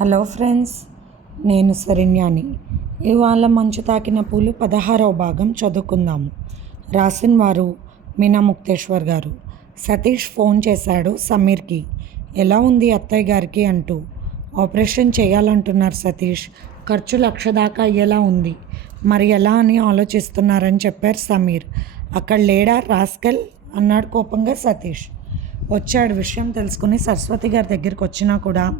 Hello friends నేను శరణ్యాని. ఇవాళ మంచు తాకిన పూలు పదహారవ భాగం చదువుకుందాము. రాసిన వారు మీనా ముక్తేశ్వర్ గారు. సతీష్ ఫోన్ చేశాడు సమీర్కి. ఎలా ఉంది అత్తయ్య గారికి అంటూ. ఆపరేషన్ చేయాలంటున్నారు సతీష్. ఖర్చు లక్ష దాకా అయ్యేలా ఉంది. మరి ఎలా అని ఆలోచిస్తున్నారని చెప్పారు సమీర్. అక్కడ లేడా రాస్కల్? అన్నాడు కోపంగా సతీష్. వచ్చాడు విషయం తెలుసుకుని సరస్వతి గారి దగ్గరికి వచ్చినా కూడా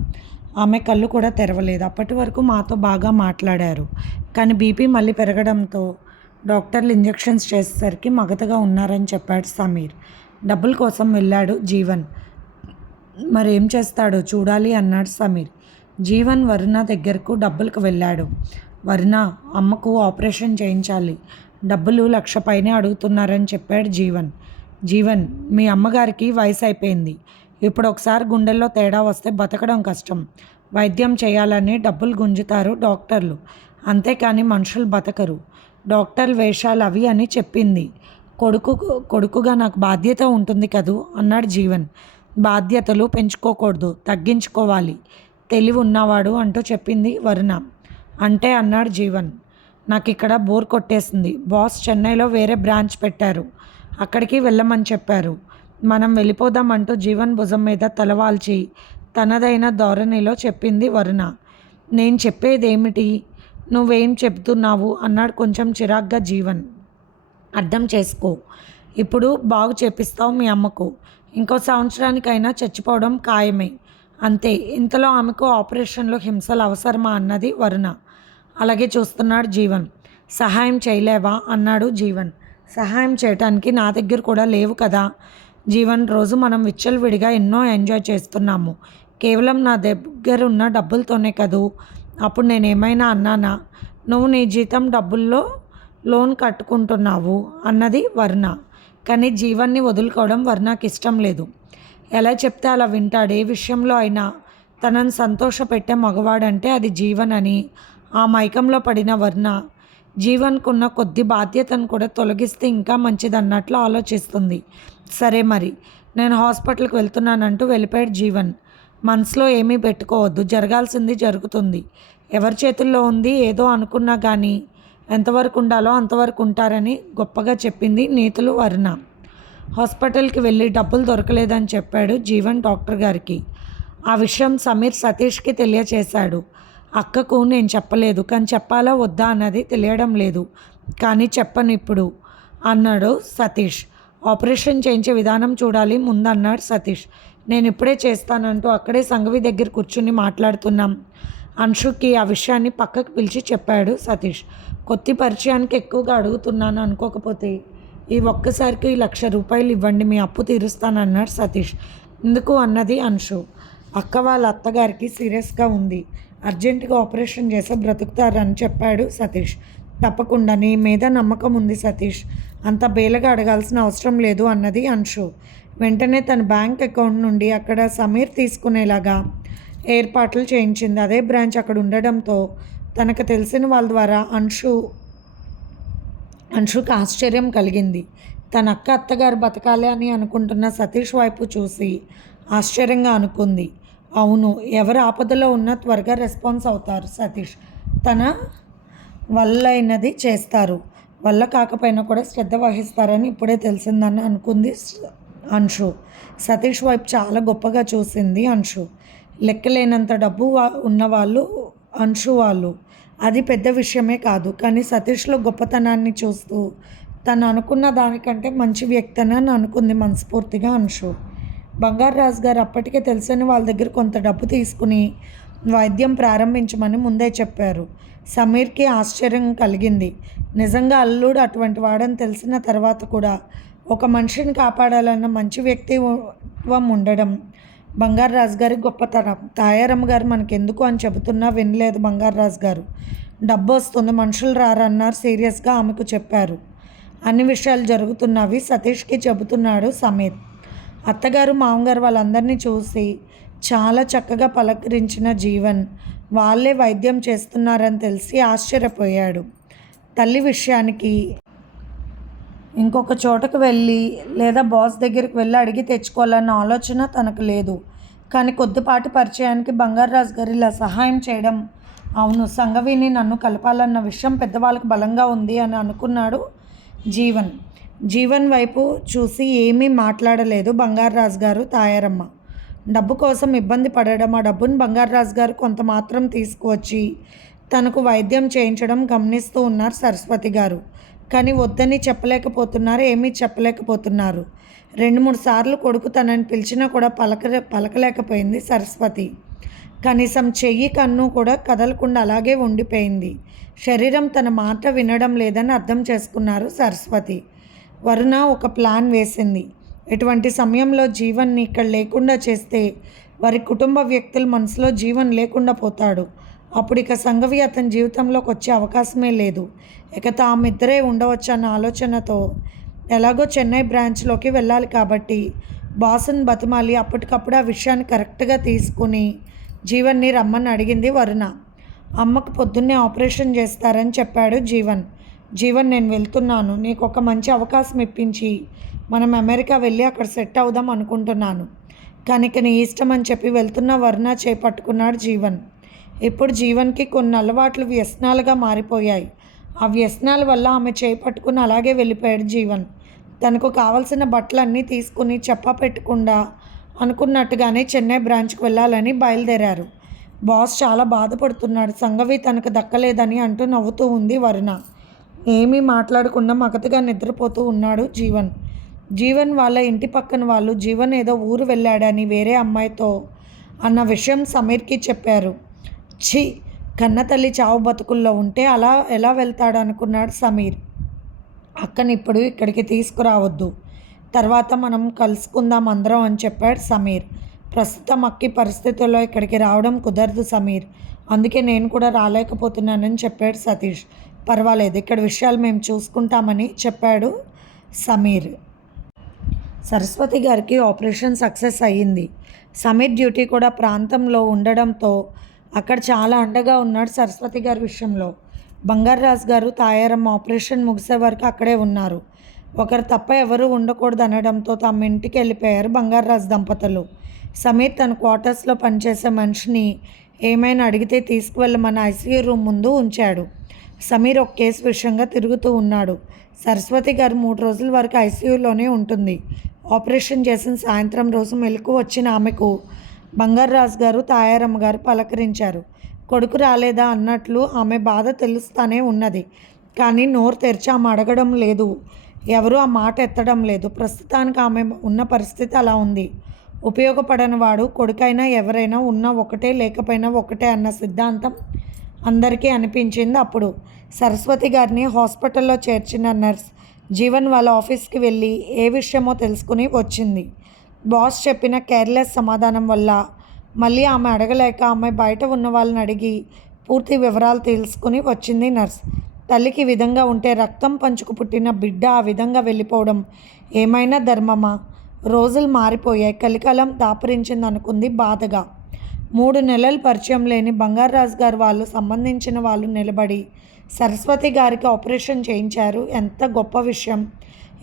ఆమె కళ్ళు కూడా తెరవలేదు. అప్పటి వరకు మాతో బాగా మాట్లాడారు. కానీ బీపీ మళ్ళీ పెరగడంతో డాక్టర్లు ఇంజెక్షన్స్ చేసేసరికి మగతగా ఉన్నారని చెప్పాడు సమీర్. డబ్బుల కోసం వెళ్ళాడు జీవన్. మరి ఏం చేస్తాడో చూడాలి అన్నాడు సమీర్. జీవన్ వరుణ దగ్గరకు డబ్బులకు వెళ్ళాడు. వరుణ అమ్మకు ఆపరేషన్ చేయించాలి. డబ్బులు లక్ష పైనే అడుగుతున్నారని చెప్పాడు జీవన్. జీవన్ మీ అమ్మగారికి వయసు అయిపోయింది ఇప్పుడు ఒకసారి గుండెల్లో తేడా వస్తే బతకడం కష్టం. వైద్యం చేయాలని డబ్బులు గుంజుతారు డాక్టర్లు. అంతేకాని మనుషులు బతకరు. డాక్టర్ వేషాలు అవి అని చెప్పింది. కొడుకు కొడుకుగా నాకు బాధ్యత ఉంటుంది కదూ? అన్నాడు జీవన్. బాధ్యతలు పెంచుకోకూడదు తగ్గించుకోవాలి. తెలివి ఉన్నవాడు అంటూ చెప్పింది వరుణ. అంటే అన్నాడు జీవన్. నాకు ఇక్కడ బోర్ కొట్టేసింది. బాస్ చెన్నైలో వేరే బ్రాంచ్ పెట్టారు. అక్కడికి వెళ్ళమని చెప్పారు. మనం వెళ్ళిపోదాం అంటూ జీవన్ భుజం మీద తలవాల్చి తనదైన ధోరణిలో చెప్పింది వరుణ. నేను చెప్పేదేమిటి? నువ్వేం చెప్తున్నావు? అన్నాడు కొంచెం చిరాగ్గా జీవన్. అర్థం చేసుకో. ఇప్పుడు బాగు చేపిస్తావు మీ అమ్మకు. ఇంకో సంవత్సరానికైనా చచ్చిపోవడం ఖాయమే. అంతే. ఇంతలో ఆమెకు ఆపరేషన్లో హింసలు అవసరమా? అన్నది వరుణ. అలాగే చూస్తున్నాడు జీవన్. సహాయం చేయలేవా? అన్నాడు జీవన్. సహాయం చేయటానికి నా దగ్గర కూడా లేవు కదా. జీవన్ రోజు మనం విచ్చలవిడిగా ఎన్నో ఎంజాయ్ చేస్తున్నాము. కేవలం నా దగ్గర ఉన్న డబ్బులతోనే కదూ? అప్పుడు నేను ఏమైనా అన్నానా? నువ్వు నీ జీతం డబ్బుల్లో లోన్ కట్టుకుంటున్నావు అన్నది వర్ణ. కానీ జీవన్ని వదులుకోవడం వర్ణకి ఇష్టం లేదు. ఎలా చెప్తే అలా వింటాడు. ఏ విషయంలో అయినా తనను సంతోషపెట్టే మగవాడంటే అది జీవన్ అని ఆ మైకంలో పడిన వర్ణ జీవన్కున్న కొద్ది బాధ్యతను కూడా తొలగిస్తే ఇంకా మంచిదన్నట్లు ఆలోచిస్తుంది. సరే మరి నేను హాస్పిటల్కి వెళ్తున్నానంటూ వెళ్ళిపోయాడు జీవన్. మనసులో ఏమీ పెట్టుకోవద్దు. జరగాల్సింది జరుగుతుంది. ఎవరి చేతుల్లో ఉంది ఏదో అనుకున్నా కానీ ఎంతవరకు ఉండాలో అంతవరకు ఉంటారని గొప్పగా చెప్పింది నీతులు వరుణ. హాస్పిటల్కి వెళ్ళి డబ్బులు దొరకలేదని చెప్పాడు జీవన్ డాక్టర్ గారికి. ఆ విషయం సమీర్ సతీష్కి తెలియచేశాడు. అక్కకు నేను చెప్పలేదు కానీ చెప్పాలా వద్దా అన్నది తెలియడం లేదు. కానీ చెప్పను ఇప్పుడు అన్నాడు సతీష్. ఆపరేషన్ చేయించే విధానం చూడాలి ముందన్నాడు సతీష్. నేను ఇప్పుడే చేస్తానంటూ అక్కడే సంఘవి దగ్గర కూర్చుని మాట్లాడుతున్నాం. అంశుకి ఆ విషయాన్ని పక్కకు పిలిచి చెప్పాడు సతీష్. కొత్త పరిచయానికి ఎక్కువగా అడుగుతున్నాను అనుకోకపోతే ఈ ఒక్కసారికి లక్ష రూపాయలు ఇవ్వండి మీ అప్పు తీరుస్తానన్నాడు సతీష్. ఎందుకు? అన్నది అంశు. అక్క వాళ్ళ అత్తగారికి సీరియస్గా ఉంది. అర్జెంటుగా ఆపరేషన్ చేసి బ్రతుకుతారని చెప్పాడు సతీష్. తప్పకుండా నీ మీద నమ్మకం ఉంది సతీష్. అంత బేలగా అడగాల్సిన అవసరం లేదు అన్నది అంశు. వెంటనే తన బ్యాంక్ అకౌంట్ నుండి అక్కడ సమీర్ తీసుకునేలాగా ఏర్పాట్లు చేయించింది. అదే బ్రాంచ్ అక్కడ ఉండడంతో తనకు తెలిసిన వాళ్ళ ద్వారా అంశు అంశుకు ఆశ్చర్యం కలిగింది. తన అక్క అత్తగారు బతకాలి అని అనుకుంటున్న సతీష్ వైపు చూసి ఆశ్చర్యంగా అనుకుంది. అవును ఎవరు ఆపదలో ఉన్నా త్వరగా రెస్పాన్స్ అవుతారు సతీష్. తన వల్లైనది చేస్తారు. వల్ల కాకపోయినా కూడా శ్రద్ధ వహిస్తారని ఇప్పుడే తెలిసిందని అనుకుంది అంశు. సతీష్ వైపు చాలా గొప్పగా చూసింది అంశు. లెక్కలేనంత డబ్బు వా- ఉన్నవాళ్ళు అంశు వాళ్ళు. అది పెద్ద విషయమే కాదు. కానీ సతీష్లో గొప్పతనాన్ని చూస్తూ తను అనుకున్న దానికంటే మంచి వ్యక్తి అని అనుకుంది మనస్ఫూర్తిగా అంశు. బంగారు రాజు గారు అప్పటికే తెలిసిన వాళ్ళ దగ్గర కొంత డబ్బు తీసుకుని వైద్యం ప్రారంభించమని ముందే చెప్పారు. సమీర్కి ఆశ్చర్యం కలిగింది. నిజంగా అల్లుడు అటువంటి వాడని తెలిసిన తర్వాత కూడా ఒక మనిషిని కాపాడాలన్న మంచి వ్యక్తిత్వం ఉండడం. బంగారు రాజు గారి గొప్పతనం. తాయారమ్మ గారు మనకెందుకు అని చెబుతున్నా వినలేదు బంగారు రాజు గారు డబ్బు వస్తుంది మనుషులు రారన్నారు సీరియస్గా ఆమెకు చెప్పారు. అన్ని విషయాలు జరుగుతున్నవి సతీష్కి చెబుతున్నాడు సమీర్. అత్తగారు మామగారు వాళ్ళందరినీ చూసి చాలా చక్కగా పలకరించిన జీవన్ వాళ్ళే వైద్యం చేస్తున్నారని తెలిసి ఆశ్చర్యపోయాడు. తల్లి విషయానికి ఇంకొక చోటకు వెళ్ళి లేదా బాస్ దగ్గరికి వెళ్ళి అడిగి తెచ్చుకోవాలన్న ఆలోచన తనకు లేదు. కానీ కొద్దిపాటి పరిచయానికి బంగారాజు గారు ఇలా సహాయం చేయడం అవును సంగవిని నన్ను కలపాలన్న విషయం పెద్దవాళ్ళకి బలంగా ఉంది అని అనుకున్నాడు జీవన్. జీవన్ వైపు చూసి ఏమీ మాట్లాడలేదు బంగారాజు గారు తాయారమ్మ. డబ్బు కోసం ఇబ్బంది పడడం ఆ డబ్బును బంగారాజు గారు కొంత మాత్రం తీసుకువచ్చి తనకు వైద్యం చేయించడం గమనిస్తూ ఉన్నారు సరస్వతి గారు. కానీ వద్దని చెప్పలేకపోతున్నారు ఏమీ చెప్పలేకపోతున్నారు. రెండు మూడు సార్లు కొడుకు తనని పిలిచినా కూడా పలక పలకలేకపోయింది సరస్వతి. కనీసం చెయ్యి కన్ను కూడా కదలకుండా అలాగే ఉండిపోయింది. శరీరం తన మాట వినడం లేదని అర్థం చేసుకున్నారు సరస్వతి. వరుణ ఒక ప్లాన్ వేసింది. ఇటువంటి సమయంలో జీవన్ని ఇక్కడ లేకుండా చేస్తే వారి కుటుంబ వ్యక్తుల మనసులో జీవన్ లేకుండా పోతాడు. అప్పుడు ఇక సంఘవి అతని జీవితంలోకి వచ్చే అవకాశమే లేదు. ఇక తామిద్దరే ఉండవచ్చు అన్న ఆలోచనతో ఎలాగో చెన్నై బ్రాంచ్లోకి వెళ్ళాలి కాబట్టి బాసుని బతిమాలి. అప్పటికప్పుడు ఆ విషయాన్ని కరెక్ట్గా తీసుకుని జీవన్ని రమ్మని అడిగింది వరుణ. అమ్మకు పొద్దున్నే ఆపరేషన్ చేస్తారని చెప్పాడు జీవన్. జీవన్ నేను వెళ్తున్నాను. నీకు ఒక మంచి అవకాశం ఇప్పించి మనం అమెరికా వెళ్ళి అక్కడ సెట్ అవుదాం అనుకుంటున్నాను. కానీ నీ ఇష్టం అని చెప్పి వెళ్తున్న వరుణ చేపట్టుకున్నాడు జీవన్. ఇప్పుడు జీవన్కి కొన్ని అలవాట్లు వ్యసనాలుగా మారిపోయాయి. ఆ వ్యసనాల వల్ల ఆమె చేపట్టుకుని అలాగే వెళ్ళిపోయాడు జీవన్. తనకు కావలసిన బట్టలన్నీ తీసుకుని చెప్ప పెట్టకుండా అనుకున్నట్టుగానే చెన్నై బ్రాంచ్కి వెళ్ళాలని బయలుదేరారు. బాస్ చాలా బాధపడుతున్నాడు. సంగవి తనకు దక్కలేదని అంటూ నవ్వుతూ ఉంది వరుణ. ఏమీ మాట్లాడకుండా మగతగా నిద్రపోతూ ఉన్నాడు జీవన్. జీవన్ వాళ్ళ ఇంటి పక్కన వాళ్ళు జీవన్ ఏదో ఊరు వెళ్ళాడని వేరే అమ్మాయితో అన్న విషయం సమీర్కి చెప్పారు. ఛీ! కన్నతల్లి చావు బతుకుల్లో ఉంటే అలా ఎలా వెళ్తాడు అనుకున్నాడు సమీర్. అక్కని ఇప్పుడు ఇక్కడికి తీసుకురావద్దు. తర్వాత మనం కలుసుకుందాం అందరం అని చెప్పాడు సమీర్. ప్రస్తుతం అక్కి పరిస్థితుల్లో ఇక్కడికి రావడం కుదరదు సమీర్. అందుకే నేను కూడా రాలేకపోతున్నానని చెప్పాడు సతీష్. పర్వాలేదు ఇక్కడ విషయాలు మేము చూసుకుంటామని చెప్పాడు సమీర్. సరస్వతి గారికి ఆపరేషన్ సక్సెస్ అయ్యింది. సమీర్ డ్యూటీ కూడా ప్రాంతంలో ఉండడంతో అక్కడ చాలా అండగా ఉన్నాడు సరస్వతి గారి విషయంలో. బంగారాజు గారు తాయారమ్మ ఆపరేషన్ ముగిసే వరకు అక్కడే ఉన్నారు. ఒకరు తప్ప ఎవరూ ఉండకూడదు అనడంతో తమ ఇంటికి వెళ్ళిపోయారు బంగారాజు దంపతులు. సమీర్ తన క్వార్టర్స్లో పనిచేసే మనిషిని ఏమైనా అడిగితే తీసుకువెళ్ళమని ఐసీయూ రూమ్ ముందు ఉంచాడు. సమీర్ ఒక కేసు విషయంగా తిరుగుతూ ఉన్నాడు. సరస్వతి గారు మూడు రోజుల వరకు ఐసీయూలోనే ఉంటుంది. ఆపరేషన్ చేసిన సాయంత్రం రోజు మెలకు వచ్చిన ఆమెకు బంగారాజు గారు తాయారమ్మ గారు పలకరించారు. కొడుకు రాలేదా అన్నట్లు ఆమె బాధ తెలుస్తానే ఉన్నది. కానీ నోరు తెరిచి ఆమె అడగడం లేదు. ఎవరు ఆ మాట ఎత్తడం లేదు. ప్రస్తుతానికి ఆమె ఉన్న పరిస్థితి అలా ఉంది. ఉపయోగపడని వాడు కొడుకైనా ఎవరైనా ఉన్నా ఒకటే లేకపోయినా ఒకటే అన్న సిద్ధాంతం అందరికీ అనిపించింది అప్పుడు. సరస్వతి గారిని హాస్పిటల్లో చేర్చిన నర్స్ జీవన్ వాళ్ళ ఆఫీస్కి వెళ్ళి ఏ విషయమో తెలుసుకుని వచ్చింది. బాస్ చెప్పిన కేర్లెస్ సమాధానం వల్ల మళ్ళీ ఆమె అడగలేక ఆమె బయట ఉన్న వాళ్ళని అడిగి పూర్తి వివరాలు తెలుసుకుని వచ్చింది నర్స్. తల్లికి విధంగా ఉంటే రక్తం పంచుకు పుట్టిన బిడ్డ ఆ విధంగా వెళ్ళిపోవడం ఏమైనా ధర్మమా? రోజులు మారిపోయాయి. కలికాలం దాపరించింది అనుకుంది బాధగా. మూడు నెలలు పరిచయం లేని బంగారరాజు గారు వాళ్ళు సంబంధించిన వాళ్ళు నిలబడి సరస్వతి గారికి ఆపరేషన్ చేయించారు. ఎంత గొప్ప విషయం.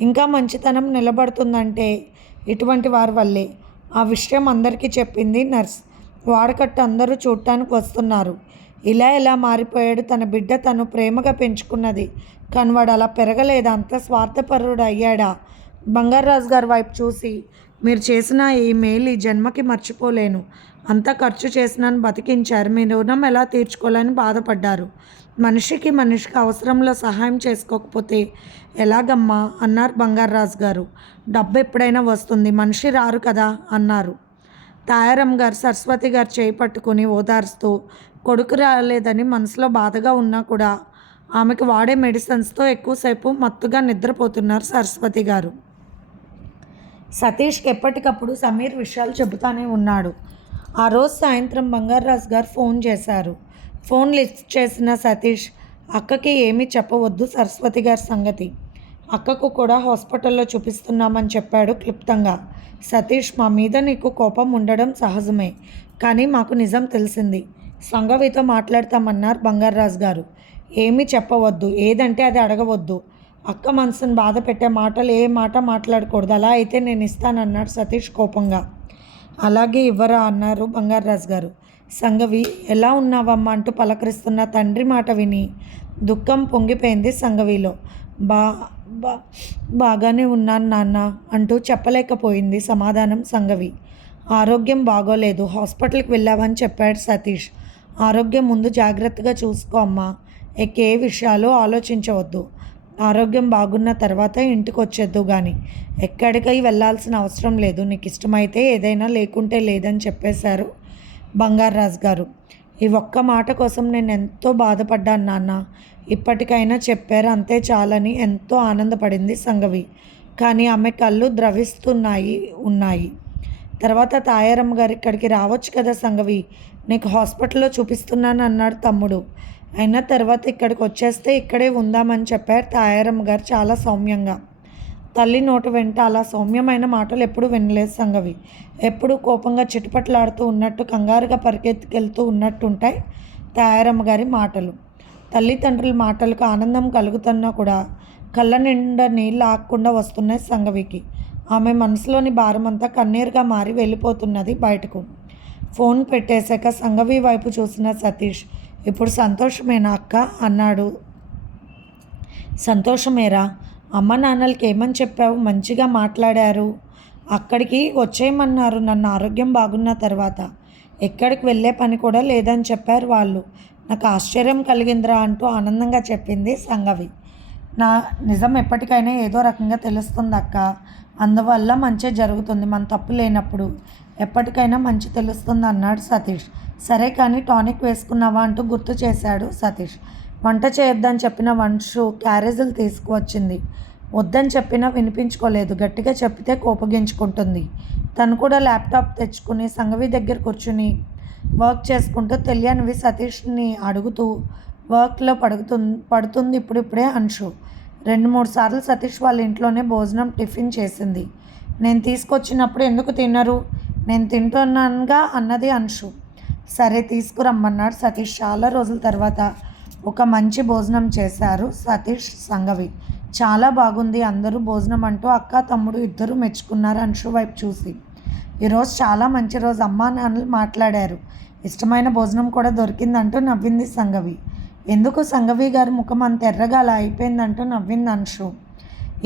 ఇంకా మంచితనం నిలబడుతుందంటే ఇటువంటి వారి వల్లే. ఆ విషయం అందరికీ చెప్పింది నర్స్. వాడకట్టు అందరూ చూడటానికి వస్తున్నారు. ఇలా ఎలా మారిపోయాడు తన బిడ్డ తను ప్రేమగా పెంచుకున్నది. కానీ వాడు అలా పెరగలేదు? అంత స్వార్థపరుడు అయ్యాడా? బంగారాజు గారి వైపు చూసి మీరు చేసిన ఈ మేలు ఈ జన్మకి మర్చిపోలేను. అంతా ఖర్చు చేసినాను బతికించారు. మీ రుణం ఎలా తీర్చుకోవాలని బాధపడ్డారు. మనిషికి మనిషికి అవసరంలో సహాయం చేసుకోకపోతే ఎలాగమ్మా? అన్నారు బంగారాజు గారు. డబ్బు ఎప్పుడైనా వస్తుంది. మనిషి రారు కదా? అన్నారు. తాయారం గారు సరస్వతి గారు చేయి పట్టుకుని ఓదార్స్తూ కొడుకు రాలేదని మనసులో బాధగా ఉన్నా కూడా ఆమెకు వాడే మెడిసిన్స్తో ఎక్కువసేపు మత్తుగా నిద్రపోతున్నారు సరస్వతి గారు. సతీష్కి ఎప్పటికప్పుడు సమీర్ విషయాలు చెబుతానే ఉన్నాడు. ఆ రోజు సాయంత్రం బంగారాజు గారు ఫోన్ చేశారు. ఫోన్ లిఫ్ట్ చేసిన సతీష్ అక్కకి ఏమీ చెప్పవద్దు సరస్వతి గారి సంగతి. అక్కకు కూడా హాస్పిటల్లో చూపిస్తున్నామని చెప్పాడు క్లుప్తంగా. సతీష్ మా మీద నీకు కోపం ఉండడం సహజమే కానీ మాకు నిజం తెలిసింది. సంగవితో మాట్లాడతామన్నారు బంగారరాజు గారు. ఏమీ చెప్పవద్దు ఏదంటే అది అడగవద్దు. అక్క మనసును బాధ పెట్టే మాటలు ఏ మాట మాట్లాడకూడదు అలా అయితే నేను ఇస్తానన్నాడు సతీష్ కోపంగా. అలాగే ఇవ్వరా అన్నారు బంగారరాజు గారు. సంగవి ఎలా ఉన్నావమ్మా? అంటూ పలకరిస్తున్న తండ్రి మాట విని దుఃఖం పొంగిపోయింది సంగవిలో. బా బా బాగానే ఉన్నాను నాన్న అంటూ చెప్పలేకపోయింది సమాధానం సంగవి. ఆరోగ్యం బాగోలేదు హాస్పిటల్కి వెళ్ళావని చెప్పాడు సతీష్. ఆరోగ్యం ముందు జాగ్రత్తగా చూసుకో అమ్మా ఏ విషయాలు ఆలోచించవద్దు. ఆరోగ్యం బాగున్న తర్వాత ఇంటికి వచ్చేద్దు కానీ ఎక్కడికై వెళ్ళాల్సిన అవసరం లేదు నీకు ఇష్టమైతే ఏదైనా లేకుంటే లేదని చెప్పేశారు బంగారరాజు గారు. ఈ ఒక్క మాట కోసం నేను ఎంతో బాధపడ్డాను నాన్న. ఇప్పటికైనా చెప్పారు అంతే చాలని ఎంతో ఆనందపడింది సంగవి. కానీ ఆమె కళ్ళు ద్రవిస్తున్నాయి ఉన్నాయి. తర్వాత తాయారమ్మ గారు ఇక్కడికి రావచ్చు కదా సంగవి. నీకు హాస్పిటల్లో చూపిస్తున్నాను అన్నాడు తమ్ముడు. అయిన తర్వాత ఇక్కడికి వచ్చేస్తే ఇక్కడే ఉందామని చెప్పారు తాయారమ్మ గారు చాలా సౌమ్యంగా. తల్లి నోటు వెంట అలా సౌమ్యమైన మాటలు ఎప్పుడు వినలేదు సంగవి. ఎప్పుడు కోపంగా చిటుపట్లాడుతూ ఉన్నట్టు కంగారుగా పరిగెత్తుకెళ్తూ ఉన్నట్టుంటాయి తాయారమ్మ గారి మాటలు తల్లిదండ్రుల మాటలకు ఆనందం కలుగుతున్నా కూడా కళ్ళ నిండా నీళ్ళు ఆకుండా వస్తున్నాయి సంగవికి. ఆమె మనసులోని భారమంతా కన్నీరుగా మారి వెళ్ళిపోతున్నది బయటకు. ఫోన్ పెట్టేశాక సంగవి వైపు చూసిన సతీష్ ఇప్పుడు సంతోషమేనా అక్క? అన్నాడు. సంతోషమేరా? అమ్మ నాన్నలకి ఏమని చెప్పావు? మంచిగా మాట్లాడారు. అక్కడికి వచ్చేయమన్నారు. నన్ను ఆరోగ్యం బాగున్న తర్వాత. ఎక్కడికి వెళ్ళే పని కూడా లేదని చెప్పారు వాళ్ళు. నాకు ఆశ్చర్యం కలిగిందిరా అంటూ ఆనందంగా చెప్పింది సంగవి. నా నిజం ఎప్పటికైనా ఏదో రకంగా తెలుస్తుంది అక్క. అందువల్ల మంచి జరుగుతుంది. మన తప్పు లేనప్పుడు ఎప్పటికైనా మంచి తెలుస్తుంది అన్నాడు సతీష్. సరే కానీ టానిక్ వేసుకున్నావా అంటూ గుర్తు చేశాడు సతీష్. వంట చేయొద్దని చెప్పిన వంశు క్యారేజీలు తీసుకువచ్చింది. వద్దని చెప్పినా వినిపించుకోలేదు. గట్టిగా చెప్పితే కోపగించుకుంటుంది. తను కూడా ల్యాప్టాప్ తెచ్చుకుని సంగవి దగ్గర కూర్చుని వర్క్ చేసుకుంటూ తెలియనివి సతీష్ని అడుగుతూ వర్క్లో పడుతుంది పడుతుంది ఇప్పుడిప్పుడే అంశు. రెండు మూడు సార్లు సతీష్ వాళ్ళ ఇంట్లోనే భోజనం టిఫిన్ చేసింది. నేను తీసుకొచ్చినప్పుడు ఎందుకు తినరు? నేను తింటున్నానుగా అన్నది అంశు. సరే తీసుకురమ్మన్నాడు సతీష్. చాలా రోజుల తర్వాత ఒక మంచి భోజనం చేశారు సతీష్ సంఘవి. చాలా బాగుంది అందరూ భోజనం అంటూ అక్క తమ్ముడు ఇద్దరు మెచ్చుకున్నారు అంశు వైపు చూసి. ఈరోజు చాలా మంచి రోజు అమ్మా నాన్నలు మాట్లాడారు. ఇష్టమైన భోజనం కూడా దొరికిందంటూ నవ్వింది సంఘవి. ఎందుకు సంఘవి గారి ముఖం అంత ఎర్రగా అలా అయిపోయిందంటూ నవ్వింది అంశు.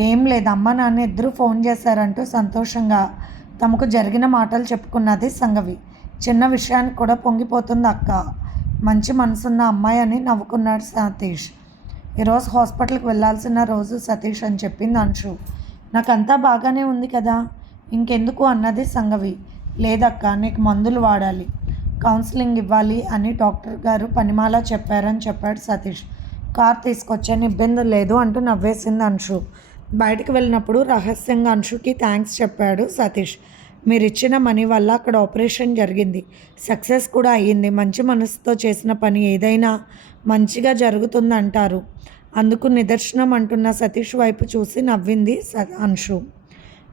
ఏం లేదు అమ్మ నాన్న ఇద్దరు ఫోన్ చేశారంటూ సంతోషంగా తమకు జరిగిన మాటలు చెప్పుకున్నది సంఘవి. చిన్న విషయానికి కూడా పొంగిపోతుంది అక్క. మంచి మనసున్న అమ్మాయి అని నవ్వుకున్నాడు సతీష్. ఈరోజు హాస్పిటల్కి వెళ్ళాల్సిన రోజు సతీష్ అని చెప్పింది అంశు. నాకంతా బాగానే ఉంది కదా? ఇంకెందుకు అన్నది సంగవి. లేదక్క నీకు మందులు వాడాలి. కౌన్సిలింగ్ ఇవ్వాలి అని డాక్టర్ గారు పనిమాల చెప్పారని చెప్పాడు సతీష్. కార్ తీసుకొచ్చాను ఇబ్బంది లేదు అంటూ నవ్వేసింది అంశు. బయటకు వెళ్ళినప్పుడు రహస్యంగా అంశుకి థ్యాంక్స్ చెప్పాడు సతీష్. మీరు ఇచ్చిన మనీ వల్ల అక్కడ ఆపరేషన్ జరిగింది. సక్సెస్ కూడా అయ్యింది. మంచి మనసుతో చేసిన పని ఏదైనా మంచిగా జరుగుతుంది అంటారు అందుకు నిదర్శనం అంటున్న సతీష్ వైపు చూసి నవ్వింది స అంశు.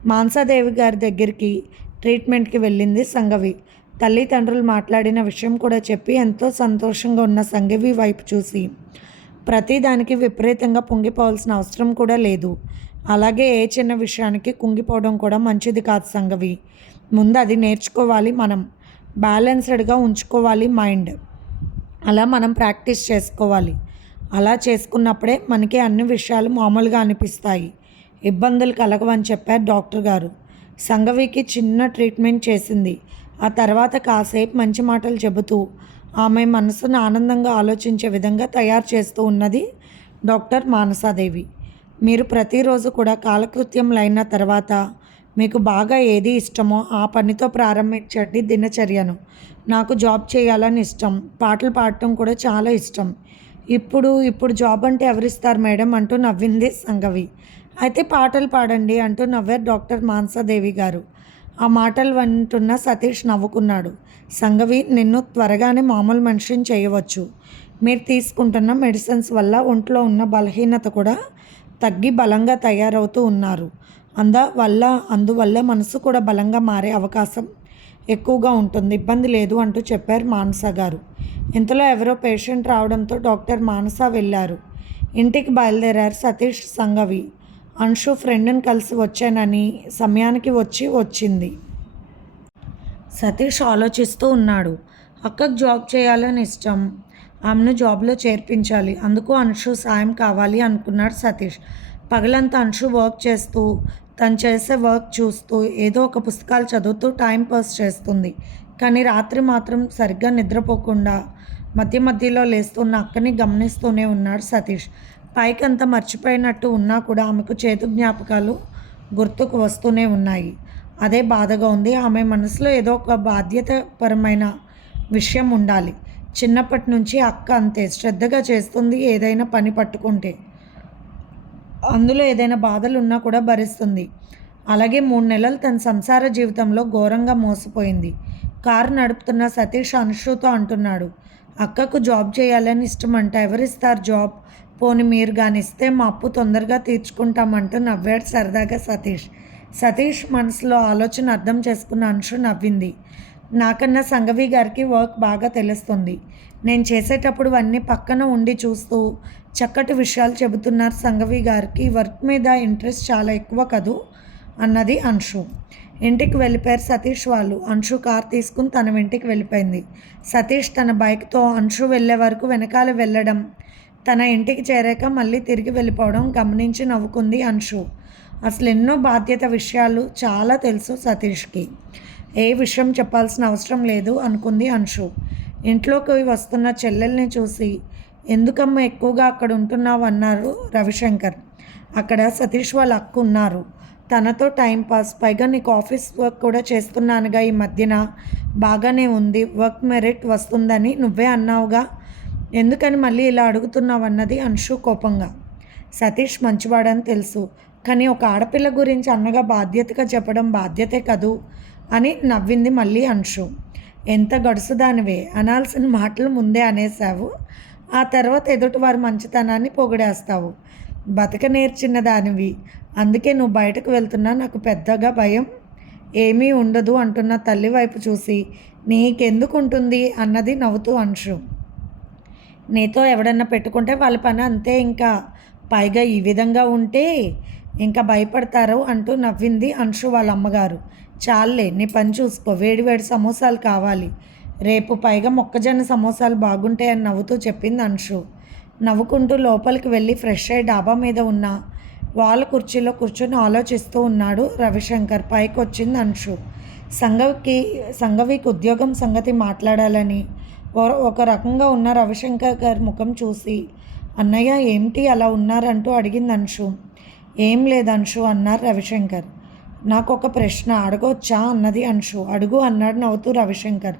మాన్సాదేవి గారి దగ్గరికి ట్రీట్మెంట్కి వెళ్ళింది సంగవి. తల్లిదండ్రులు మాట్లాడిన విషయం కూడా చెప్పి ఎంతో సంతోషంగా ఉన్న సంగవి వైపు చూసి ప్రతిదానికి విపరీతంగా పొంగిపోవాల్సిన అవసరం కూడా లేదు. అలాగే ఏ చిన్న విషయానికి కుంగిపోవడం కూడా మంచిది కాదు సంగవి. ముందు అది నేర్చుకోవాలి మనం. బ్యాలెన్స్డ్గా ఉంచుకోవాలి మైండ్. అలా మనం ప్రాక్టీస్ చేసుకోవాలి. అలా చేసుకున్నప్పుడే మనకి అన్ని విషయాలు మామూలుగా అనిపిస్తాయి. ఇబ్బందులు కలగవని చెప్పారు డాక్టర్ గారు. సంగవికి చిన్న ట్రీట్మెంట్ చేసింది. ఆ తర్వాత కాసేపు మంచి మాటలు చెబుతూ ఆమె మనసును ఆనందంగా ఆలోచించే విధంగా తయారు చేస్తూ ఉన్నది డాక్టర్ మానసాదేవి. మీరు ప్రతిరోజు కూడా కాలకృత్యంలో అయిన తర్వాత మీకు బాగా ఏది ఇష్టమో ఆ పనితో ప్రారంభించండి దినచర్యను. నాకు జాబ్ చేయాలని ఇష్టం. పాటలు పాడటం కూడా చాలా ఇష్టం. ఇప్పుడు ఇప్పుడు జాబ్ అంటే ఎవరిస్తారు మేడం? అంటూ నవ్వింది సంగవి. అయితే పాటలు పాడండి అంటూ నవ్వారు డాక్టర్ మానసాదేవి గారు. ఆ మాటలు వింటున్న సతీష్ నవ్వుకున్నాడు. సంగవి నిన్ను త్వరగానే మామూలు మనిషిని చేయవచ్చు. మీరు తీసుకుంటున్న మెడిసిన్స్ వల్ల ఒంట్లో ఉన్న బలహీనత కూడా తగ్గి బలంగా తయారవుతూ ఉన్నారు. అంద వల్ల అందువల్ల మనసు కూడా బలంగా మారే అవకాశం ఎక్కువగా ఉంటుంది. ఇబ్బంది లేదు అంటూ చెప్పారు మానస గారు. ఇంతలో ఎవరో పేషెంట్ రావడంతో డాక్టర్ మానస వెళ్ళారు. ఇంటికి బయలుదేరారు సతీష్ సంగవి అంశు ఫ్రెండ్ని కలిసి వచ్చానని సమయానికి వచ్చి వచ్చింది. సతీష్ ఆలోచిస్తూ ఉన్నాడు. అక్కకు జాబ్ చేయాలని ఇష్టం. ఆమెను జాబ్లో చేర్పించాలి. అందుకు అంశు సాయం కావాలి అనుకున్నాడు సతీష్. పగలంతా అంశు వర్క్ చేస్తూ తను చేసే వర్క్ చూస్తూ ఏదో ఒక పుస్తకాలు చదువుతూ టైం పాస్ చేస్తుంది. కానీ రాత్రి మాత్రం సరిగ్గా నిద్రపోకుండా మధ్య మధ్యలో లేస్తున్న అక్కని గమనిస్తూనే ఉన్నాడు సతీష్. పైకంతా మర్చిపోయినట్టు ఉన్నా కూడా ఆమెకు చేతు జ్ఞాపకాలు గుర్తుకు వస్తూనే ఉన్నాయి. అదే బాధగా ఉంది. ఆమె మనసులో ఏదో ఒక బాధ్యతపరమైన విషయం ఉండాలి. చిన్నప్పటి నుంచి అక్క అంతే శ్రద్ధగా చేస్తుంది ఏదైనా పని పట్టుకుంటే. అందులో ఏదైనా బాధలు ఉన్నా కూడా భరిస్తుంది. అలాగే మూడు నెలలు తన సంసార జీవితంలో ఘోరంగా మోసపోయింది. కారు నడుపుతున్న సతీష్ అనుషుతో అంటున్నాడు అక్కకు జాబ్ చేయాలని ఇష్టమంట ఎవరిస్తారు జాబ్? పోని మీరు కానీ ఇస్తే మా అప్పు తొందరగా తీర్చుకుంటామంటూ నవ్వాడు సరదాగా సతీష్. సతీష్ మనసులో ఆలోచన అర్థం చేసుకున్న అంశు నవ్వింది. నాకన్నా సంగవి గారికి వర్క్ బాగా తెలుస్తుంది. నేను చేసేటప్పుడు అన్నీ పక్కన ఉండి చూస్తూ చక్కటి విషయాలు చెబుతున్నారు సంగవి గారికి. వర్క్ మీద ఇంట్రెస్ట్ చాలా ఎక్కువ కదూ? అన్నది అంశు. ఇంటికి వెళ్ళిపోయారు సతీష్ వాళ్ళు. అంశు కార్ తీసుకుని తన ఇంటికి వెళ్ళిపోయింది. సతీష్ తన బైక్తో అంశు వెళ్ళే వరకు వెనకాల వెళ్ళడం తన ఇంటికి చేరాక మళ్ళీ తిరిగి వెళ్ళిపోవడం గమనించి నవ్వుకుంది అంశు. అసలు ఎన్నో బాధ్యత విషయాలు చాలా తెలుసు సతీష్కి. ఏ విషయం చెప్పాల్సిన అవసరం లేదు అనుకుంది అంశు. ఇంట్లోకి వస్తున్న చెల్లెల్ని చూసి ఎందుకమ్మా ఎక్కువగా అక్కడ ఉంటున్నావు అన్నారు రవిశంకర్. అక్కడ సతీష్ వాళ్ళ అక్క ఉన్నారు. తనతో టైం పాస్. పైగా నీకు ఆఫీస్ వర్క్ కూడా చేస్తున్నానుగా ఈ మధ్యన. బాగానే ఉంది. వర్క్ మెరిట్ వస్తుందని నువ్వే అన్నావుగా. ఎందుకని మళ్ళీ ఇలా అడుగుతున్నావు అన్నది అంశు కోపంగా. సతీష్ మంచివాడని తెలుసు. కానీ ఒక ఆడపిల్ల గురించి అన్నగా బాధ్యతగా చెప్పడం బాధ్యతే కదూ? అని నవ్వింది మళ్ళీ అంశు ఎంత గడుసుదానివే? అనాల్సిన మాటలు ముందే అనేసావు ఆ తర్వాత ఎదుటి వారి మంచితనాన్ని పొగిడేస్తావు. బతక నేర్చిన దానివి. అందుకే నువ్వు బయటకు వెళ్తున్నా నాకు పెద్దగా భయం. ఏమీ ఉండదు అంటున్న తల్లి వైపు చూసి. నీకెందుకు ఉంటుంది అన్నది నవ్వుతూ అంశు నీతో ఎవడన్నా పెట్టుకుంటే వాళ్ళ పని అంతే ఇంకా. పైగా ఈ విధంగా ఉంటే ఇంకా భయపడతారు అంటూ నవ్వింది అంశు వాళ్ళ అమ్మగారు. చాలే నీ పని చూసుకో. వేడి వేడి సమోసాలు కావాలి. రేపు పైగా మొక్కజొన్న సమోసాలు బాగుంటాయని నవ్వుతూ చెప్పింది అంశు. నవ్వుకుంటూ లోపలికి వెళ్ళి ఫ్రెష్ అయ్యి డాబా మీద ఉన్న వాళ్ళ కుర్చీలో కూర్చొని ఆలోచిస్తూ ఉన్నాడు రవిశంకర్. పైకి వచ్చింది అంశు. సంఘవికి సంఘవికి ఉద్యోగం సంగతి మాట్లాడాలని ఒక రకంగా ఉన్న రవిశంకర్ గారి ముఖం చూసి అన్నయ్య ఏమిటి అలా ఉన్నారంటూ అడిగింది అంశు. ఏం లేదు అంశు అన్నారు రవిశంకర్. నాకు ఒక ప్రశ్న అడగొచ్చా అన్నది అంశు. అడుగు అన్నాడు నవ్వుతూ రవిశంకర్.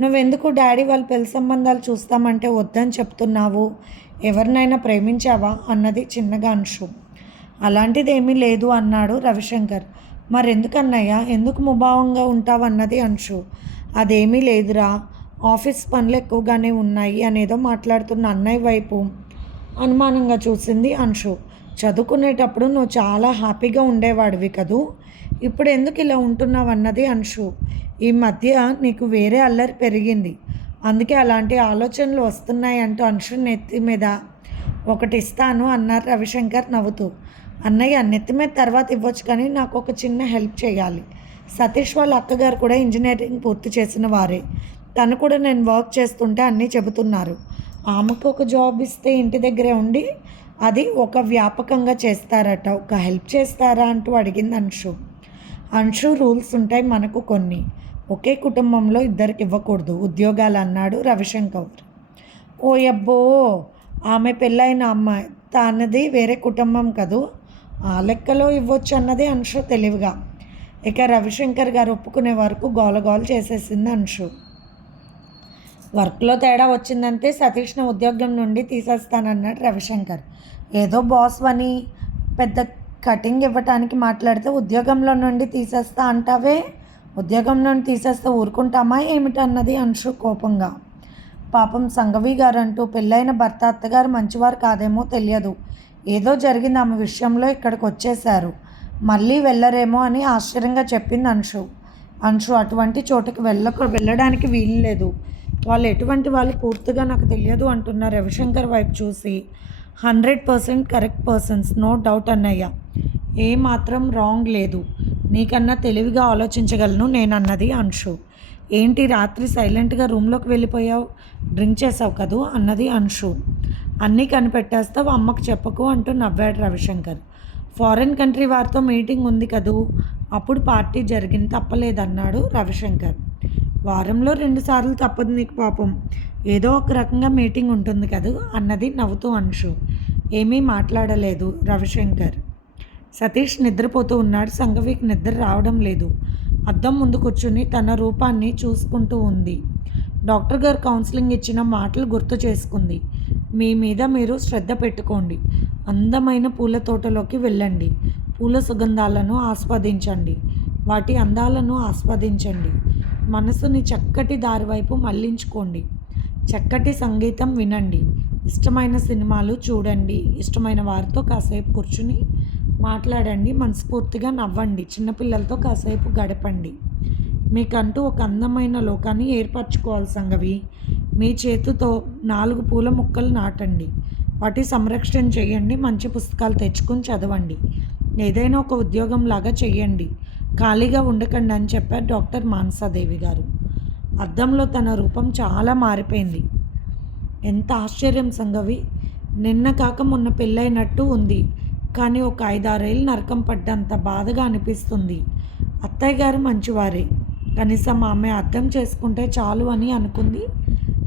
నువ్వెందుకు డాడీ వాళ్ళ పెళ్ళి సంబంధాలు చూస్తామంటే వద్దని చెప్తున్నావు? ఎవరినైనా ప్రేమించావా? అన్నది చిన్నగా అంశు. అలాంటిది ఏమీ లేదు అన్నాడు రవిశంకర్. మరెందుకన్నయ్య? ఎందుకు ముభావంగా ఉంటావు అన్నది అంశు. అదేమీ లేదురా. ఆఫీస్ పనులు ఎక్కువగానే ఉన్నాయి అనేదో మాట్లాడుతున్న అన్నయ్య వైపు అనుమానంగా చూసింది అంశు. చదువుకునేటప్పుడు నువ్వు చాలా హ్యాపీగా ఉండేవాడివి కదూ? ఇప్పుడు ఎందుకు ఇలా ఉంటున్నావు అన్నది అంశు. ఈ మధ్య నీకు వేరే అల్లరి పెరిగింది. అందుకే అలాంటి ఆలోచనలు వస్తున్నాయి అంటూ అంశు నెత్తి మీద. ఒకటి ఇస్తాను అన్నారు రవిశంకర్ నవ్వుతూ. అన్నయ్య నెత్తి మీద తర్వాత ఇవ్వచ్చు కానీ నాకు ఒక చిన్న హెల్ప్ చేయాలి. సతీష్ వాళ్ళ అక్కగారు కూడా ఇంజనీరింగ్ పూర్తి చేసిన వారే. తను కూడా నేను వర్క్ చేస్తుంటే అన్నీ చెబుతున్నారు. ఆమెకు ఒక జాబ్ ఇస్తే ఇంటి దగ్గరే ఉండి అది ఒక వ్యాపకంగా చేస్తారట. ఒక హెల్ప్ చేస్తారా అంటూ అడిగింది అంశు. అన్షూ రూల్స్ ఉంటాయి మనకు కొన్ని. ఒకే కుటుంబంలో ఇద్దరికి ఇవ్వకూడదు. ఉద్యోగాలు అన్నాడు రవిశంకర్. ఓ అబ్బో ఆమె పెళ్ళైన అమ్మాయి. తనది వేరే కుటుంబం కదూ? ఆ లెక్కలో ఇవ్వచ్చు అన్నది అంశు తెలివిగా. ఇక రవిశంకర్ గారు ఒప్పుకునే వరకు గోలగోలు చేసేసింది అంశు. వర్క్లో తేడా వచ్చిందంటే సతీష్ను ఉద్యోగం నుండి తీసేస్తానన్నాడు రవిశంకర్. ఏదో బాస్ అని పెద్ద కటింగ్ ఇవ్వటానికి మాట్లాడితే ఉద్యోగంలో నుండి తీసేస్తా అంటావే? ఉద్యోగం నుండి తీసేస్తే ఊరుకుంటామా ఏమిటన్నది అంశు కోపంగా. పాపం సంఘవి గారు అంటూ పెళ్ళైన భర్త అత్తగారు మంచివారు కాదేమో తెలియదు. ఏదో జరిగింది ఆమె విషయంలో ఇక్కడికి వచ్చేశారు. మళ్ళీ వెళ్ళరేమో అని ఆశ్చర్యంగా చెప్పింది అంశు. అంశు అటువంటి చోటుకి వెళ్ళక వెళ్ళడానికి వీలు లేదు వాళ్ళు ఎటువంటి వాళ్ళు పూర్తిగా నాకు తెలియదు అంటున్న రవిశంకర్ వైపు చూసి. Hundred percent correct persons no doubt అన్నయ్య. ఏ మాత్రం రాంగ్ లేదు. నీకన్నా తెలివిగా ఆలోచించగలను నేను అన్నది అంశు. ఏంటి రాత్రి సైలెంట్గా రూమ్లోకి వెళ్ళిపోయావు? డ్రింక్ చేసావు కదూ? అన్నది అంశు. అన్నీ కనిపెట్టేస్తావు అమ్మకు చెప్పకు అంటూ నవ్వాడు రవిశంకర్. ఫారిన్ కంట్రీ వారితో మీటింగ్ ఉంది కదూ? అప్పుడు పార్టీ జరిగింది తప్పలేదన్నాడు రవిశంకర్. వారంలో రెండుసార్లు తప్పదు నీకు పాపం. ఏదో ఒక రకంగా మీటింగ్ ఉంటుంది కదా అన్నది నవ్వుతూ అంశు. ఏమీ మాట్లాడలేదు రవిశంకర్. సతీష్ నిద్రపోతూ ఉన్నాడు. సంఘవికి నిద్ర రావడం లేదు. అద్దం ముందు కూర్చుని తన రూపాన్ని చూసుకుంటూ ఉంది. డాక్టర్ గారు కౌన్సిలింగ్ ఇచ్చిన మాటలు గుర్తు చేసుకుంది. మీ మీద మీరు శ్రద్ధ పెట్టుకోండి. అందమైన పూల తోటలోకి వెళ్ళండి. పూల సుగంధాలను ఆస్వాదించండి. వాటి అందాలను ఆస్వాదించండి. మనసుని చక్కటి దారి వైపు మళ్ళించుకోండి. చక్కటి సంగీతం వినండి. ఇష్టమైన సినిమాలు చూడండి. ఇష్టమైన వారితో కాసేపు కూర్చుని మాట్లాడండి. మనస్ఫూర్తిగా నవ్వండి. చిన్నపిల్లలతో కాసేపు గడపండి. మీకంటూ ఒక అందమైన లోకాన్ని ఏర్పరచుకోవాలి సంగవి. మీ చేతితో నాలుగు పూల మొక్కలు నాటండి. వాటి సంరక్షణ చేయండి. మంచి పుస్తకాలు తెచ్చుకొని చదవండి. ఏదైనా ఒక ఉద్యోగం లాగా చేయండి. ఖాళీగా ఉండకండి అని చెప్పారు డాక్టర్ మానసాదేవి గారు. అద్దంలో తన రూపం చాలా మారిపోయింది. ఎంత ఆశ్చర్యం సంగవి. నిన్న కాక మొన్న పెళ్ళైనట్టు ఉంది. కానీ ఒక ఐదారేళ్ళు నరకం పడ్డంత బాధగా అనిపిస్తుంది. అత్తయ్య గారు మంచివారే. కనీసం ఆమె అర్థం చేసుకుంటే చాలు అని అనుకుంది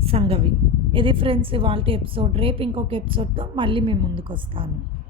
సంగవి. ఇది ఫ్రెండ్స్ ఇవాళ ఎపిసోడ్. రేపు ఇంకొక ఎపిసోడ్తో మళ్ళీ మేము ముందుకు వస్తాను